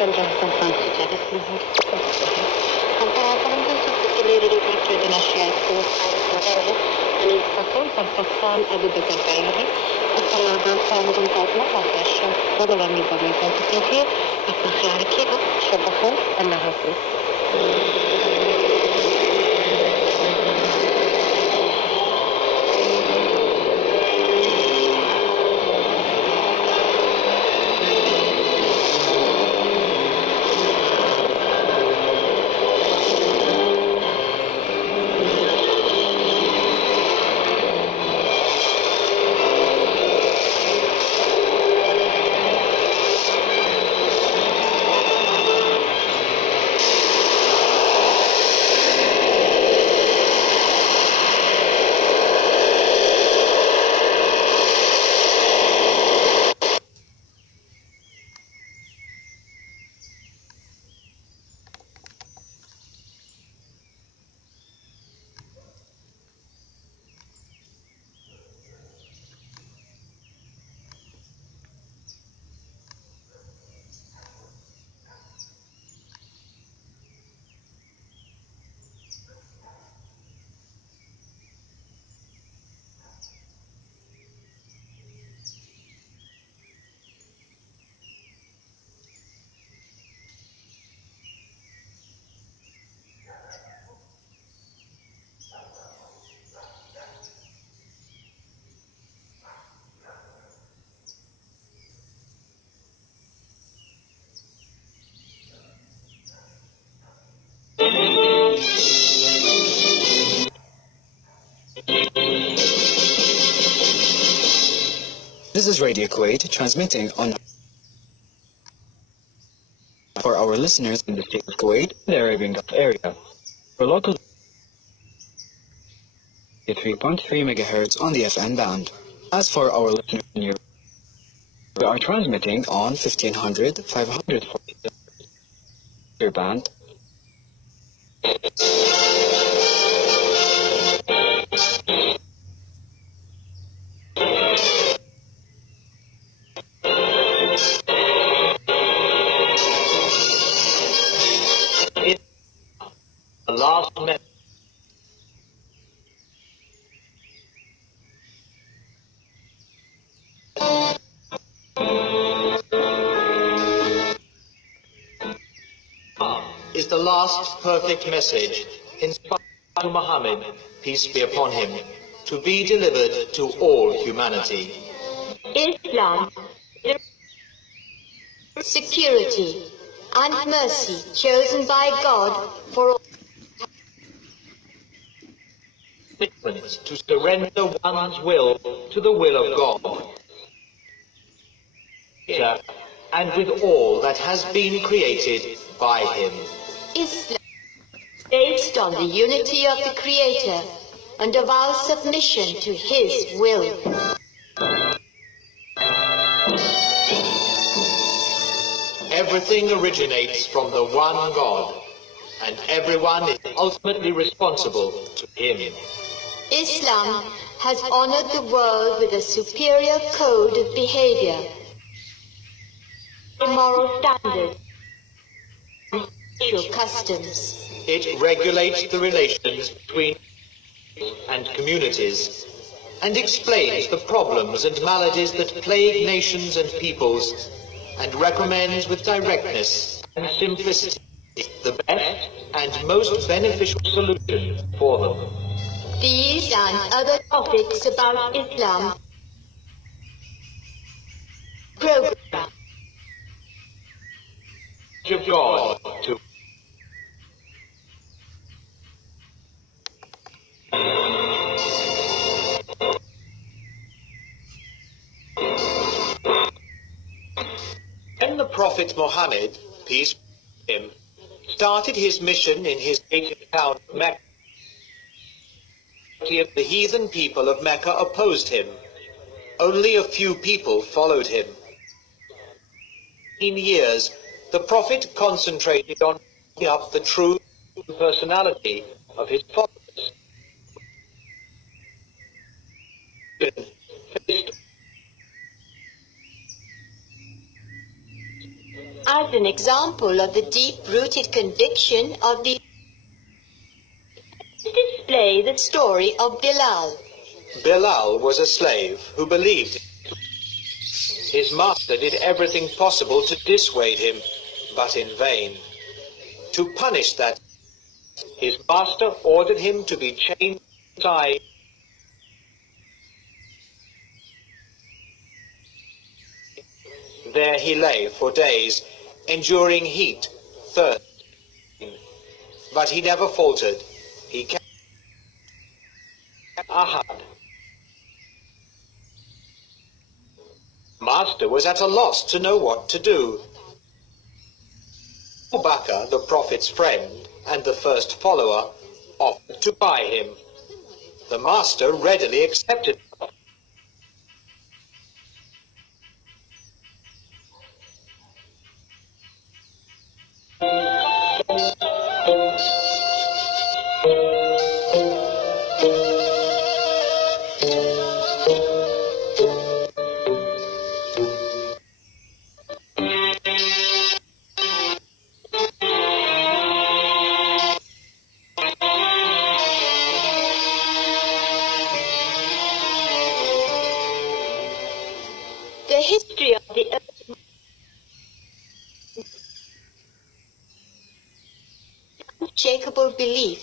تنجح تجارة من الأشياء أن يستقيم فالفصال أبو بكر بعينه الطلابات كانوا مقاطمة في الشمس وضع من ضمن التكليفية أفضل كيف شبهوا أنها فيه. This is Radio Kuwait transmitting on for our listeners in the state of Kuwait, the Arabian Gulf area. For local 3.3 MHz on the FM band. As for our listeners in Europe, we are transmitting on 1500, 540 band. The last message is the last perfect message inspired to Muhammad, peace be upon him, to be delivered to all humanity. Islam, security and mercy chosen by God for all. Commitment to surrender one's will to the will of God, and with all that has been created by Him. Islam, based on the unity of the Creator and of our submission to His will. Everything originates from the one God, and everyone is ultimately responsible to Him. Islam has honored the world with a superior code of behavior, moral standards, and social customs. It regulates the relations between and communities, and explains the problems and maladies that plague nations and peoples, and recommends with directness and simplicity the best and most beneficial solution for them. These and other topics about Islam program Of God to when the Prophet Muhammad, peace be upon him, started his mission in his native town of Mecca, the heathen people of Mecca opposed him. Only a few people followed him. In years, the Prophet concentrated on bringing up the true personality of his followers. As an example of the deep-rooted conviction of the display the story of Bilal. Bilal was a slave who believed his master did everything possible to dissuade him, but in vain. To punish that, his master ordered him to be chained inside. There he lay for days, enduring heat, thirst. But he never faltered. He kept Ahad. Master was at a loss to know what to do. Abu Bakr, the Prophet's friend and the first follower, offered to buy him. The master readily accepted. The history of the earth, unshakable belief.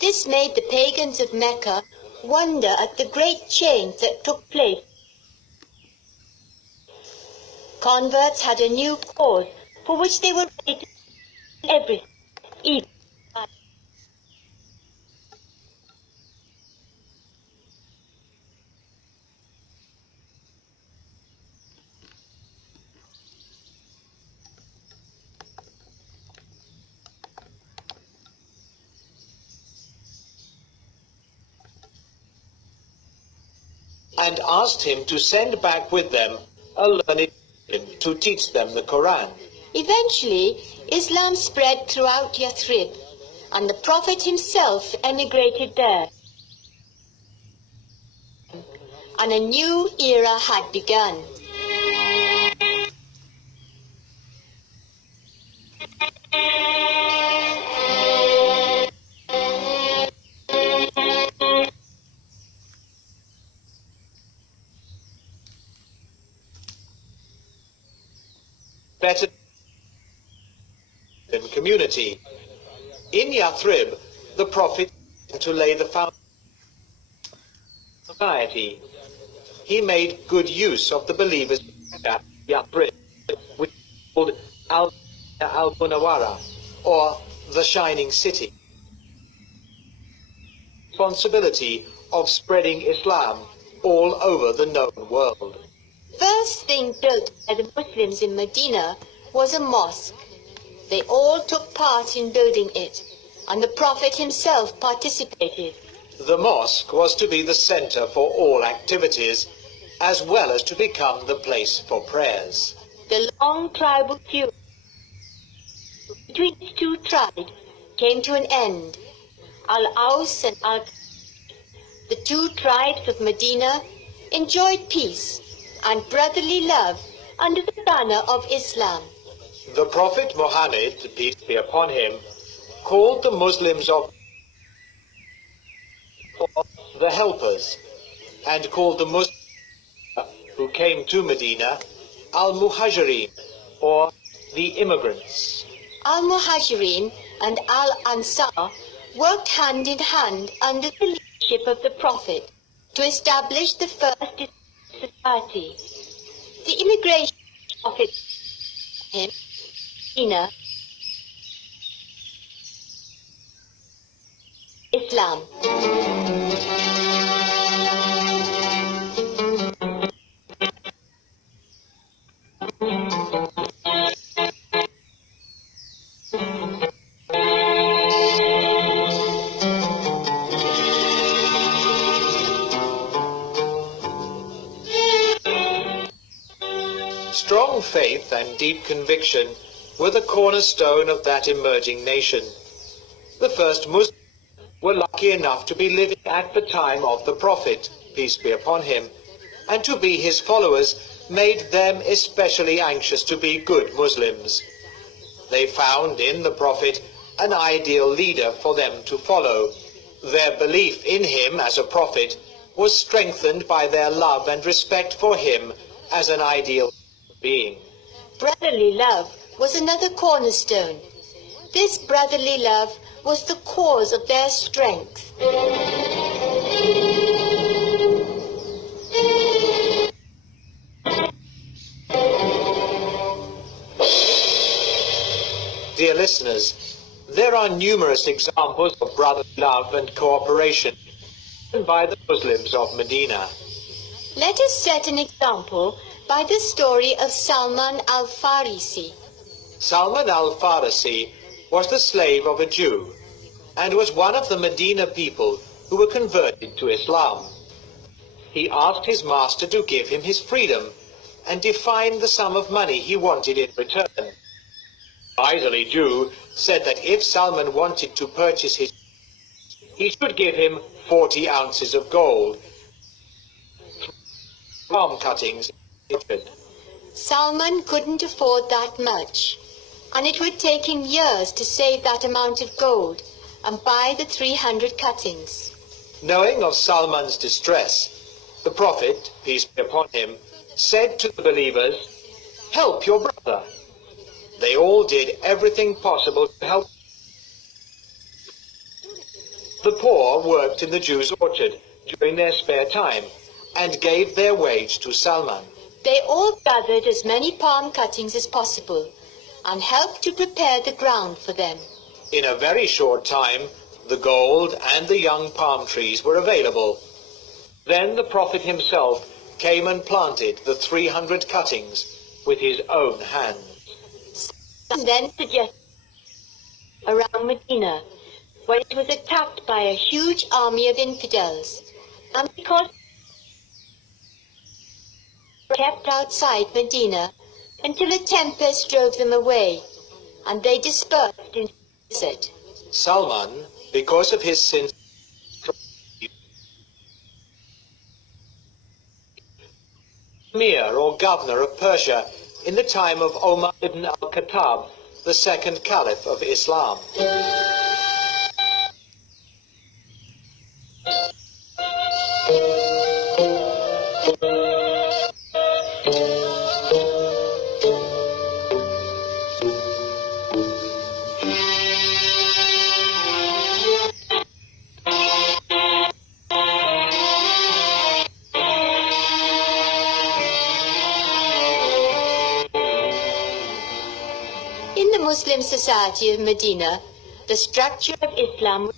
This made the pagans of Mecca wonder at the great change that took place. Converts had a new cause for which they were ready to do everything, even and asked him to send back with them a learned Muslim to teach them the Quran. Eventually, Islam spread throughout Yathrib, and the Prophet himself emigrated there. And a new era had begun. Better than community. In Yathrib, the Prophet to lay the foundation of society. He made good use of the believers at Yathrib, which is called Al-Munawwara, or the Shining City. Responsibility of spreading Islam all over the known world. First thing built by the Muslims in Medina was a mosque. They all took part in building it, and the Prophet himself participated. The mosque was to be the center for all activities, as well as to become the place for prayers. The long tribal feud between these two tribes came to an end. Al-Aus and the two tribes of Medina enjoyed peace and brotherly love under the banner of Islam. The Prophet Muhammad, peace be upon him, called the Muslims of the helpers, and called the Muslims who came to Medina Al-Muhajirin, or the immigrants. Al-Muhajirin and Al-Ansar worked hand in hand under the leadership of the Prophet to establish the first society. The immigration of him, Medina, Islam. Strong faith and deep conviction were the cornerstone of that emerging nation. The first Muslims were lucky enough to be living at the time of the Prophet, peace be upon him, and to be his followers made them especially anxious to be good Muslims. They found in the Prophet an ideal leader for them to follow. Their belief in him as a prophet was strengthened by their love and respect for him as an ideal being. Brotherly love was another cornerstone. This brotherly love was the cause of their strength. Dear listeners, there are numerous examples of brotherly love and cooperation by the Muslims of Medina. Let us set an example by the story of Salman al-Farisi. Salman al-Farisi was the slave of a Jew and was one of the Medina people who were converted to Islam. He asked his master to give him his freedom and defined the sum of money he wanted in return. The miserly Jew said that if Salman wanted to purchase his, he should give him 40 ounces of gold, palm cuttings. Salman couldn't afford that much, and it would take him years to save that amount of gold and buy the 300 cuttings. Knowing of Salman's distress, the Prophet, peace be upon him, said to the believers, "Help your brother." They all did everything possible to help. The poor worked in the Jew's orchard during their spare time and gave their wage to Salman. They all gathered as many palm cuttings as possible and helped to prepare the ground for them. In a very short time, the gold and the young palm trees were available. Then the Prophet himself came and planted the 300 cuttings with his own hands. And then suggested around Medina, where it was attacked by a huge army of infidels, and because kept outside Medina until a tempest drove them away, and they dispersed in the desert. Salman, because of his sins, emir or governor of Persia in the time of Omar ibn al-Khattab, the second caliph of Islam. In the Muslim society of Medina, the structure of Islam was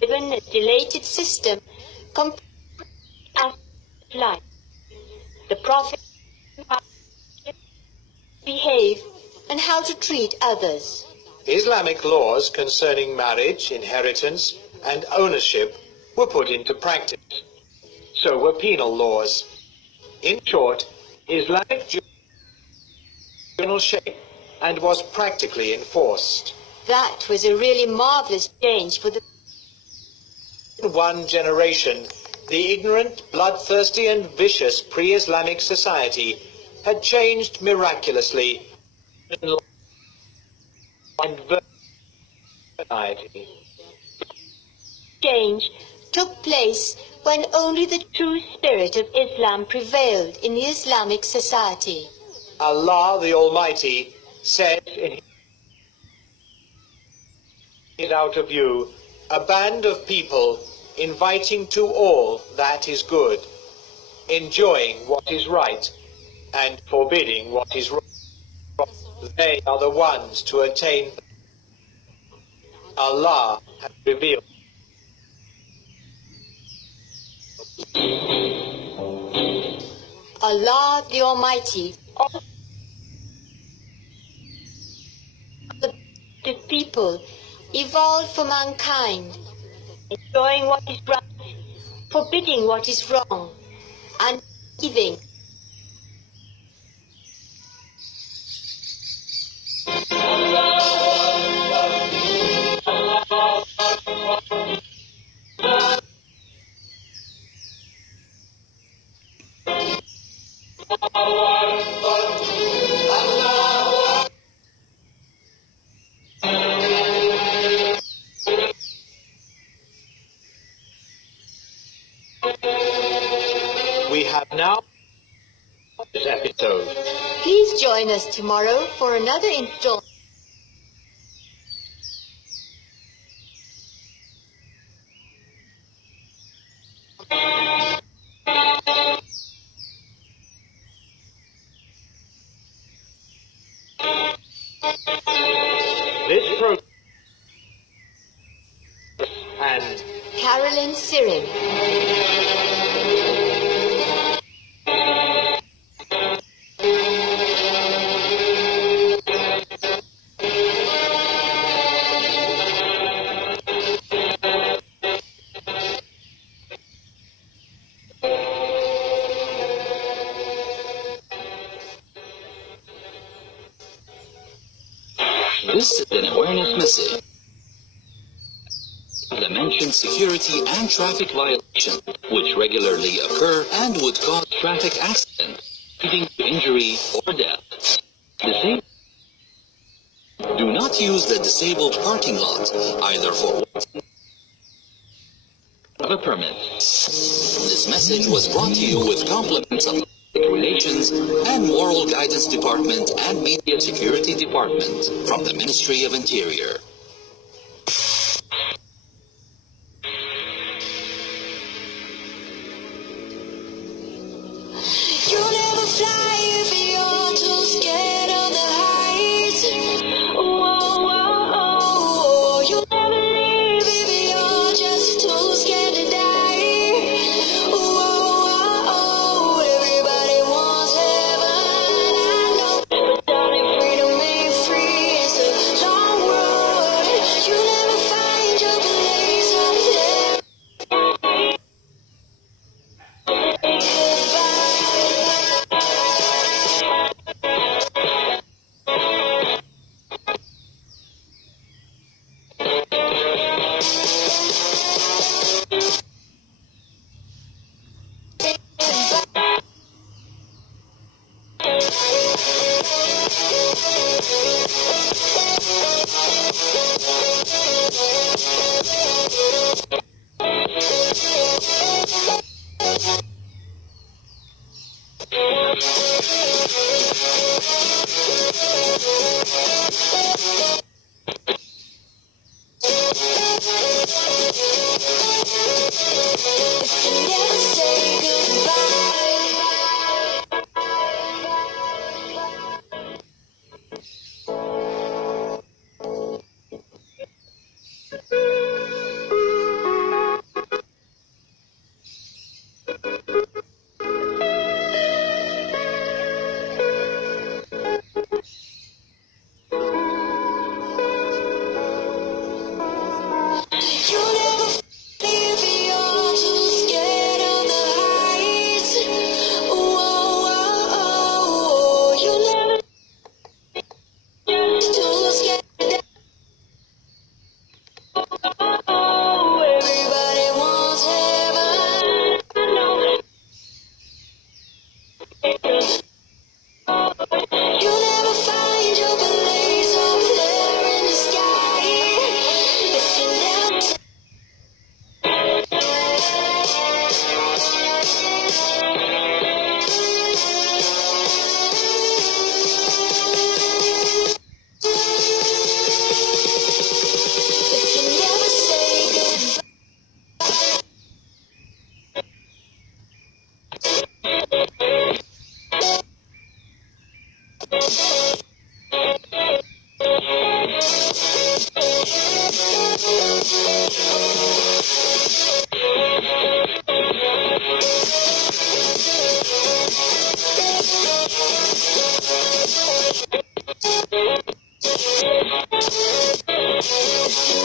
given a dilated system complete as life. The Prophet behave and how to treat others. Islamic laws concerning marriage, inheritance, and ownership were put into practice. So were penal laws. In short, Islamic shape and was practically enforced. That was a really marvelous change for the... In one generation, the ignorant, bloodthirsty and vicious pre-Islamic society had changed miraculously and society. Change took place when only the true spirit of Islam prevailed in the Islamic society. Allah the Almighty said in his out of view, a band of people inviting to all that is good, enjoying what is right and forbidding what is wrong. They are the ones to attain. Allah has revealed. Allah the Almighty, the people evolved for mankind, enjoying what is right, forbidding what is wrong, and giving. Please join us tomorrow for another installment. This program and Carolyn Sirin. This is an awareness message that mentions security and traffic violations which regularly occur and would cause traffic accidents, leading to injury or death. Do not use the disabled parking lot, either for of a permit. This message was brought to you with compliments of Relations and Moral Guidance Department and Media Security Department from the Ministry of Interior. You'll never fly if you're too scared of the heights. Whoa, whoa, oh. You'll never leave if you're just too scared to die. Whoa, whoa, oh. Everybody wants heaven, I know. But darling, freedom ain't free. It's a long road. You'll never find your place up there. Never say goodbye. You'll never leave if you're too scared of the heights. Whoa, whoa, oh. You'll never just too scared to die. Oh, everybody wants heaven, I know. You'll never find your place up there in the sky if you never. If you never say goodbye.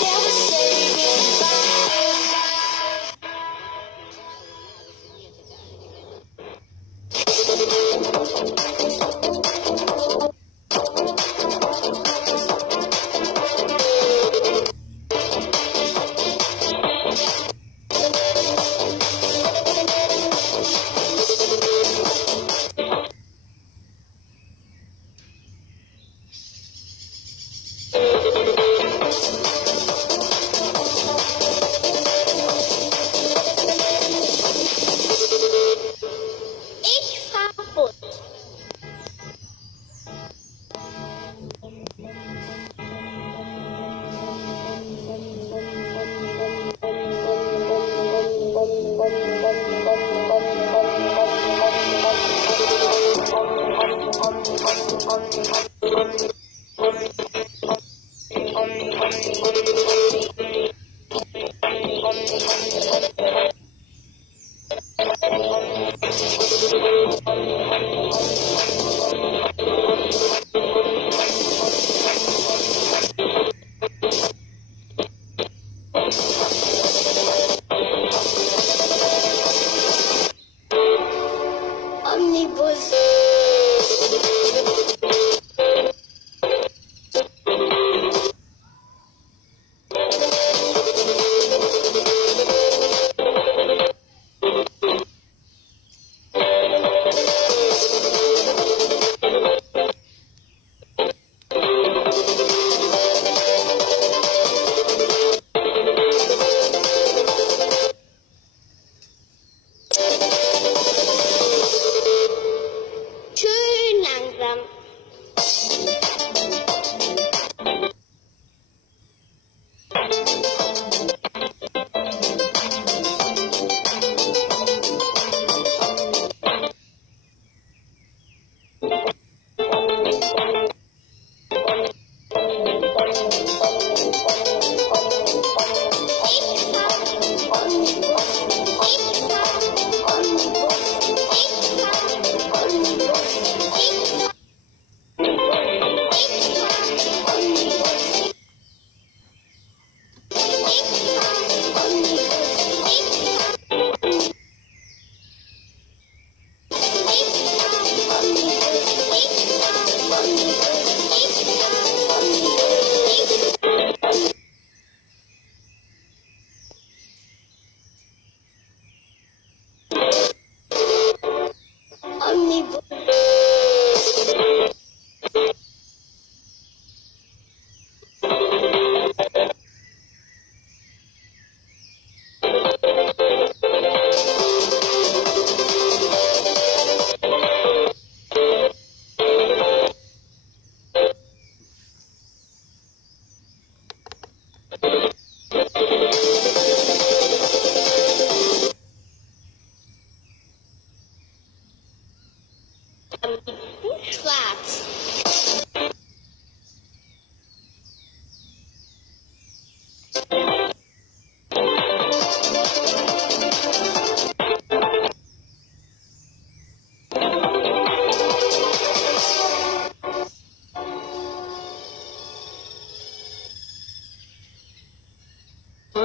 Never say goodbye.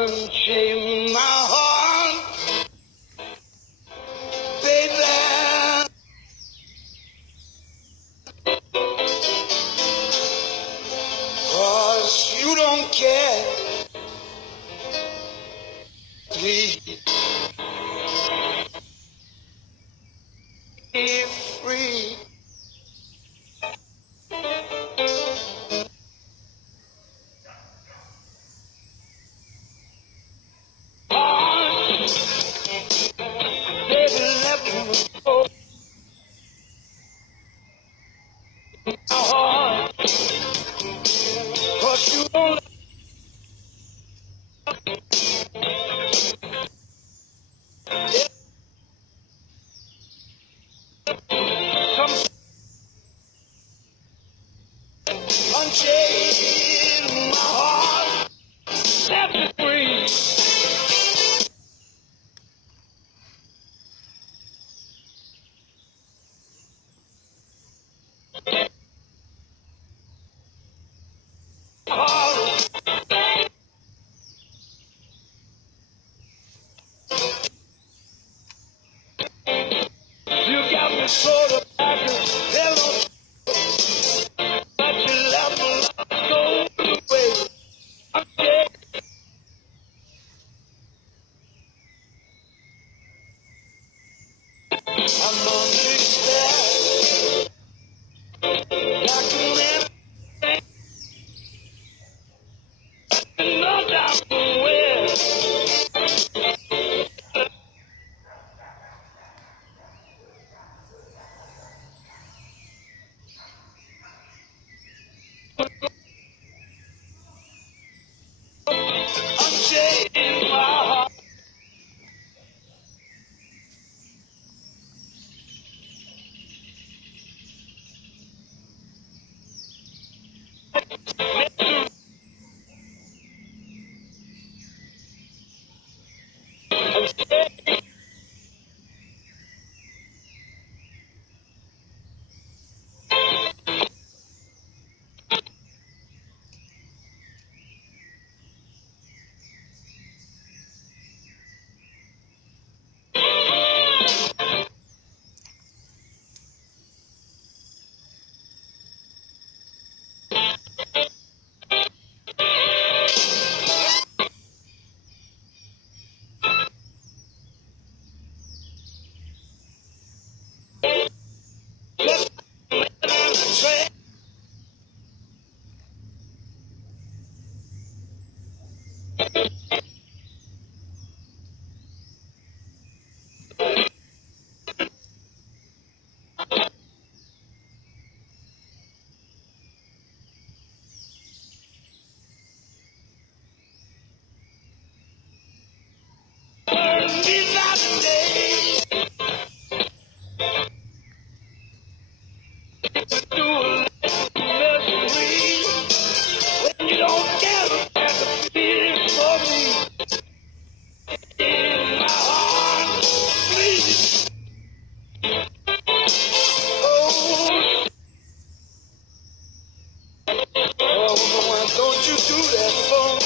unchain my heart, baby. 'Cause you don't care. Please be free. Baby, let me go. My heart, 'cause you don't come unchain my heart, set me free. You got me sort of back and hello, but you left me go away. I'm dead. I'm on the stairs, like a man, no doubt where. Unchain my heart. Don't you do that for me.